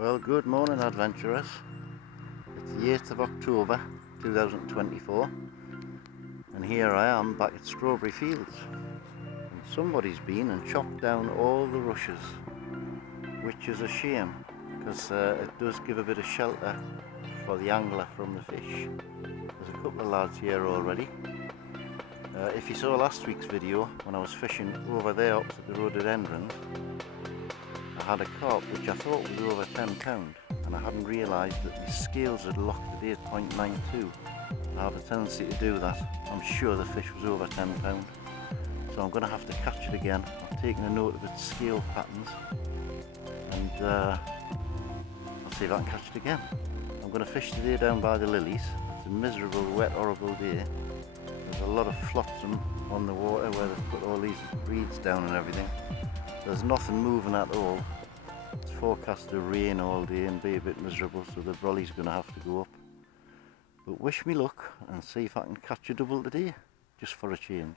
Well, good morning adventurers. It's the 8th of October 2024 and here I am back at Strawberry Fields, and somebody's been and chopped down all the rushes, which is a shame because it does give a bit of shelter for the angler from the fish. There's a couple of lads here already. If you saw last week's video when I was fishing over there opposite the rhododendrons, I had a carp which I thought was over £10, and I hadn't realised that the scales had locked at 8.92. I have a tendency to do that. I'm sure the fish was over £10, so I'm going to have to catch it again. I've taken a note of its scale patterns, and I'll see if I can catch it again. I'm going to fish today down by the lilies. It's a miserable, wet, horrible day. There's a lot of flotsam on the water where they've put all these reeds down and everything. There's nothing moving at all. It's forecast to rain all day and be a bit miserable, so the brolly's going to have to go up. But wish me luck and see if I can catch a double today, just for a change.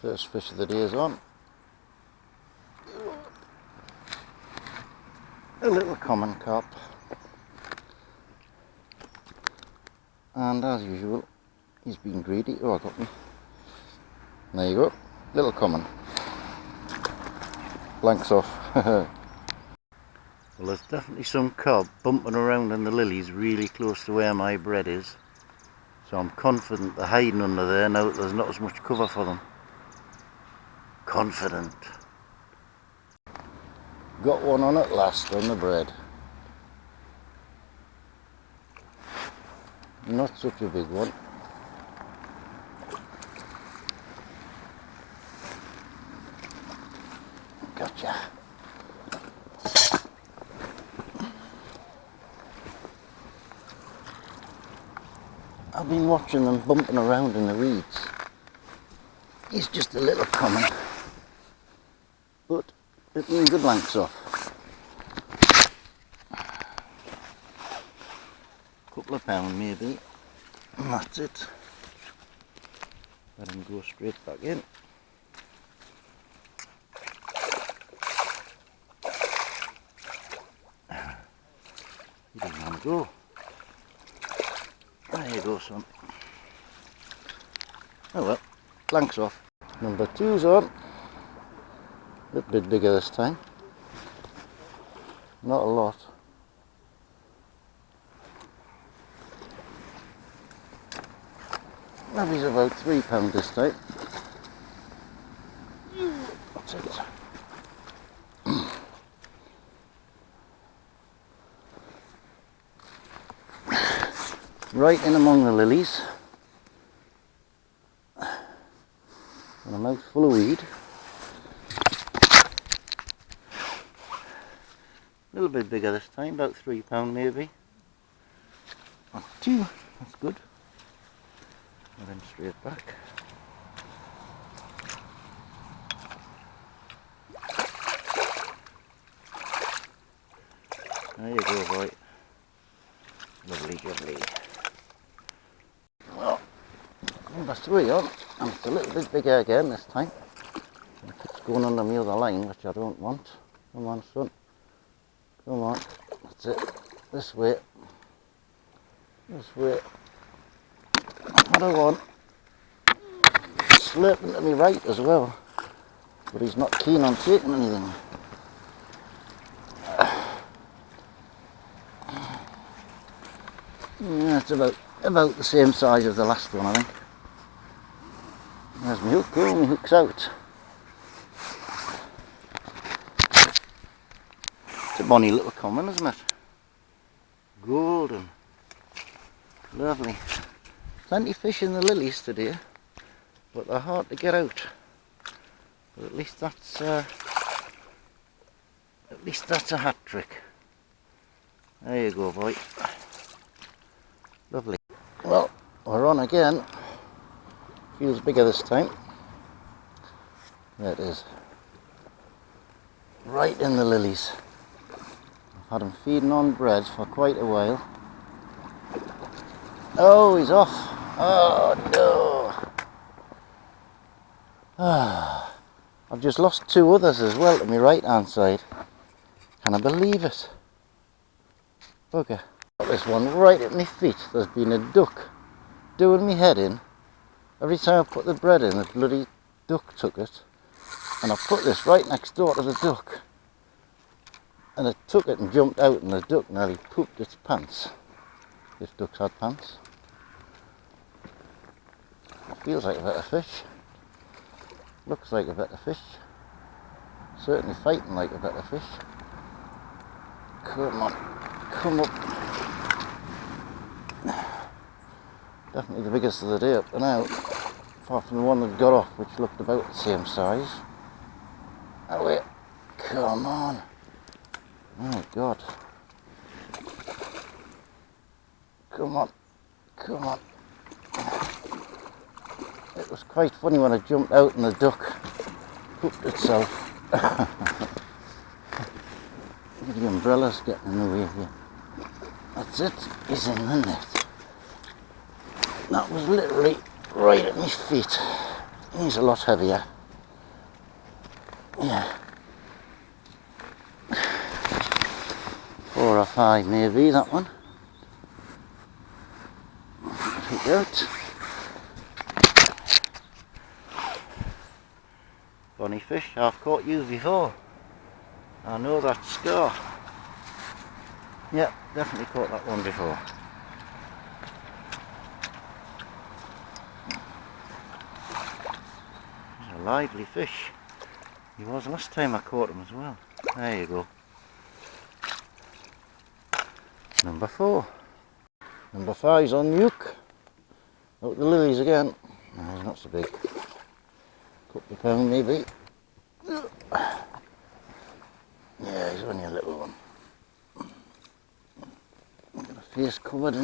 First fish of the day is on. A little common carp. And as usual, he's been greedy. Oh, I got me. There you go. Little common. Blanks off. Well, there's definitely some carp bumping around in the lilies really close to where my bread is, so I'm confident they're hiding under there now that there's not as much cover for them. Confident. Got one on at last on the bread. Not such a big one. Gotcha. I've been watching them bumping around in the reeds. He's just a little common, but it means the blanks off. Couple of pound maybe, and that's it. Let him go straight back in. He doesn't want to go. There you go, son. Oh well, blanks off. Number two's on. A little bit bigger this time. Not a lot. Maybe he's about £3 this time. That's it. Right in among the lilies, and a mouthful of weed. A little bit bigger this time, about £3 maybe. Oh, two, that's good. And then straight back. There you go, boy. Lovely, lovely. Well, number three on, and it's a little bit bigger again this time. It's going under the other line, which I don't want. Come on, son. Come on. That's it. This way. This way. What I want. Slurping to me right as well. But he's not keen on taking anything. Yeah, it's about the same size as the last one, I think. There's my hook. Oh, my hook's out. It's a bonny little common, isn't it? Golden. Lovely. Plenty of fish in the lilies today, but they're hard to get out. But at least that's a hat trick. There you go, boy. Lovely. Well, we're on again. Feels bigger this time. There it is. Right in the lilies. I've had him feeding on bread for quite a while. Oh, he's off. Oh no. I've just lost two others as well to my right hand side. Can I believe it? bugger. Got this one right at my feet. There's been a duck doing me head in. Every time I put the bread in, the bloody duck took it. And I put this right next door to the duck. And it took it and jumped out, and the duck nearly pooped its pants. If ducks had pants. Feels like a bit of fish. Looks like a bit of fish. Certainly fighting like a bit of fish. Come on, come up. Definitely the biggest of the day up and out. Apart from the one that got off, which looked about the same size. Oh wait, come on. My God. Come on, come on. It was quite funny when I jumped out and the duck pooped itself. The umbrella's getting in the way here. That's it, he's in the net. That was literally right at my feet. He's a lot heavier. Yeah. 4 or 5 maybe, that one. Take it out. Funny fish, I've caught you before. I know that scar. Yeah, definitely caught that one before. He's a lively fish. He was last time I caught him as well. There you go. Number 4. Number 5's on the hook. Out the lilies again. No, he's not so big. Couple of pound maybe. Yeah, he's only a little one. Got a face covered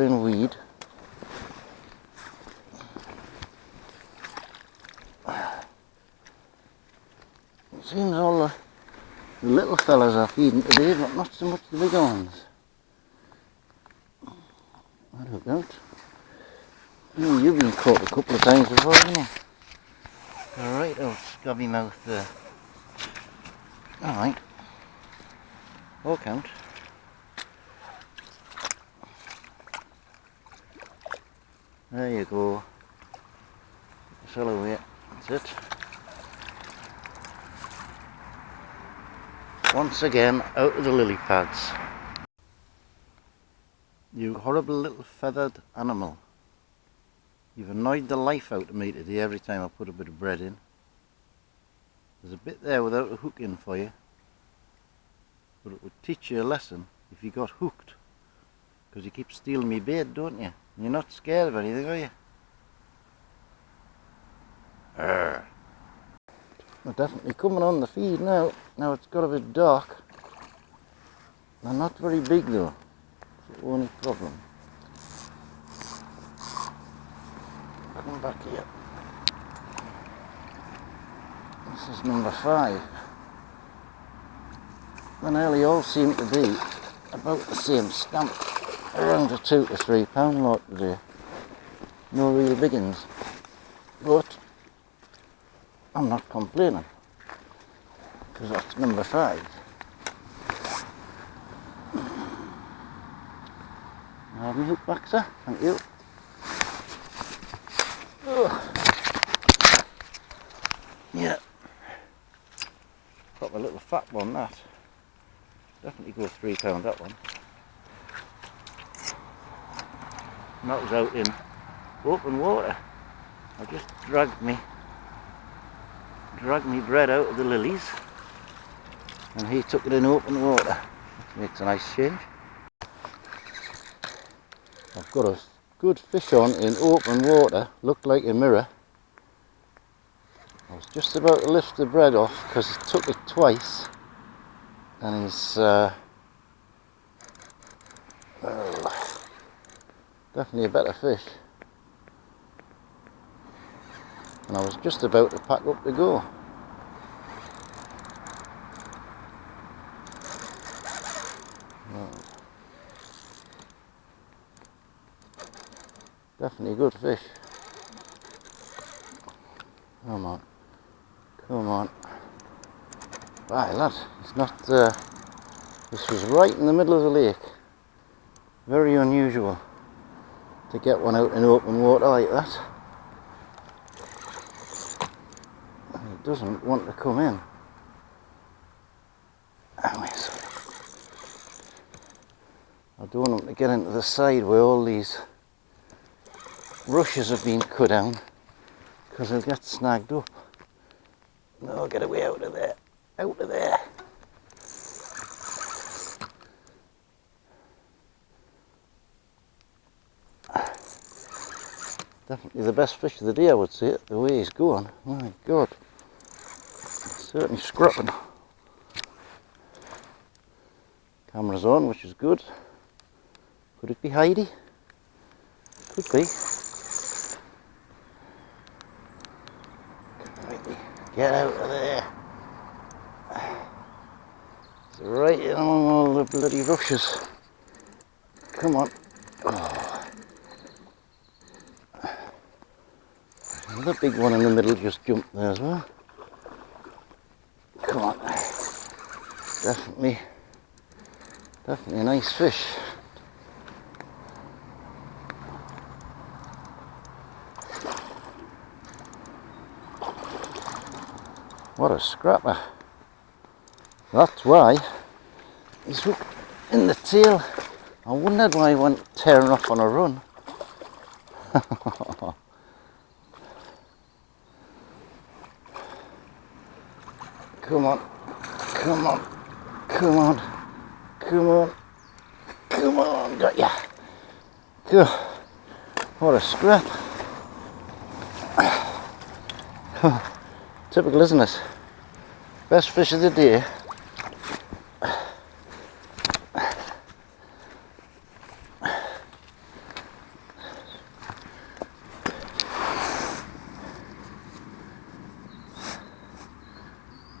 in weed. It seems all the little fellas are feeding today, but not so much the bigger ones. I'd look out. You've been caught a couple of times before, haven't you? Alright, old scabby mouth there. Alright. All count. There you go. Silhouette. That's it. Once again, out of the lily pads. You horrible little feathered animal. You've annoyed the life out of me today every time I put a bit of bread in. There's a bit there without a hook in for you. But it would teach you a lesson if you got hooked. Because you keep stealing me bait, don't you? And you're not scared of anything, are you? Arr. They're definitely coming on the feed now. Now it's got a bit dark. They're not very big though. That's the only problem. Come back here. This is number 5. They nearly all seem to be about the same stamp. Around a 2 to 3 pound lot today. No real big uns. But I'm not complaining. Because that's number 5. I have my hook back, sir. Thank you. Oh. Yeah. Got a little fat one, that. Definitely go £3 that one. And that was out in open water. I just dragged me bread out of the lilies, and he took it in open water. Makes a nice change. I've got a good fish on in open water, looked like a mirror. I was just about to lift the bread off because he took it twice, and he's definitely a better fish. And I was just about to pack up to go. Definitely a good fish. Come on. Come on. Right, lad, it's not This was right in the middle of the lake. Very unusual to get one out in open water like that. And he doesn't want to come in. I don't want him to get into the side where all these rushes have been cut down, because he'll get snagged up. No, get away out of there. Out of there. Definitely the best fish of the day, I would say, the way he's going. My God. He's certainly scrapping. Camera's on, which is good. Could it be Heidi? Could be. Get out of there. It's right in among all the bloody rushes. Come on. Oh. Another big one in the middle just jumped there as well. Come on. Definitely a nice fish. What a scrapper. That's why he's hooked in the tail. I wondered why he went tearing off on a run. Come on, come on, come on, come on, come on, got ya. Good. What a scrap. Typical, isn't it? Best fish of the day.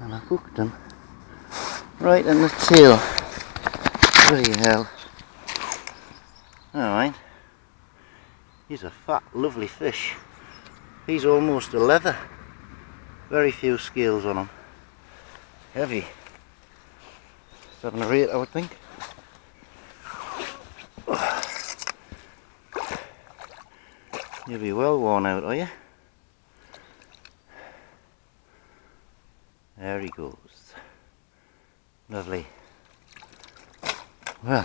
And I hooked him right in the tail. Bloody hell. Alright. He's a fat, lovely fish. He's almost a leather. Very few scales on him. Heavy. 7 or 8, I would think. You'll be well worn out, are you? There he goes. Lovely. Well,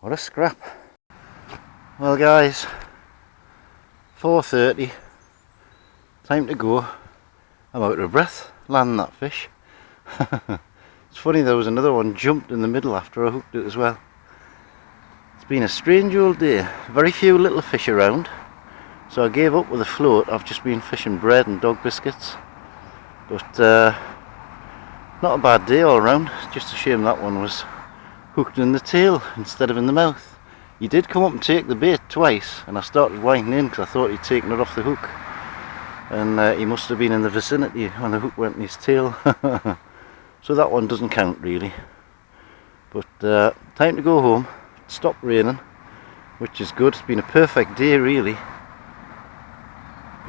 what a scrap. Well guys, 4:30, time to go. I'm out of breath, landing that fish. It's funny, there was another one jumped in the middle after I hooked it as well. It's been a strange old day, very few little fish around, so I gave up with the float. I've just been fishing bread and dog biscuits. But not a bad day all round. Just a shame that one was hooked in the tail instead of in the mouth. He did come up and take the bait twice, and I started winding in because I thought he'd taken it off the hook. And he must have been in the vicinity when the hook went in his tail. So that one doesn't count really. But time to go home. It stopped raining, which is good. It's been a perfect day really.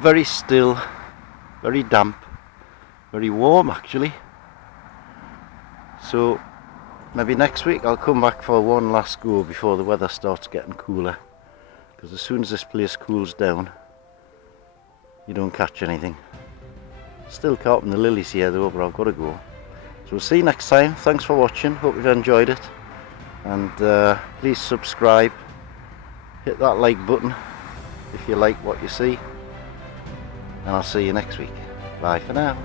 Very still, very damp. Very warm actually. So maybe next week I'll come back for one last go before the weather starts getting cooler, because as soon as this place cools down you don't catch anything. Still carping the lilies here though, but I've got to go. So we'll see you next time. Thanks for watching, hope you've enjoyed it, and please subscribe, hit that like button if you like what you see, and I'll see you next week. Bye for now.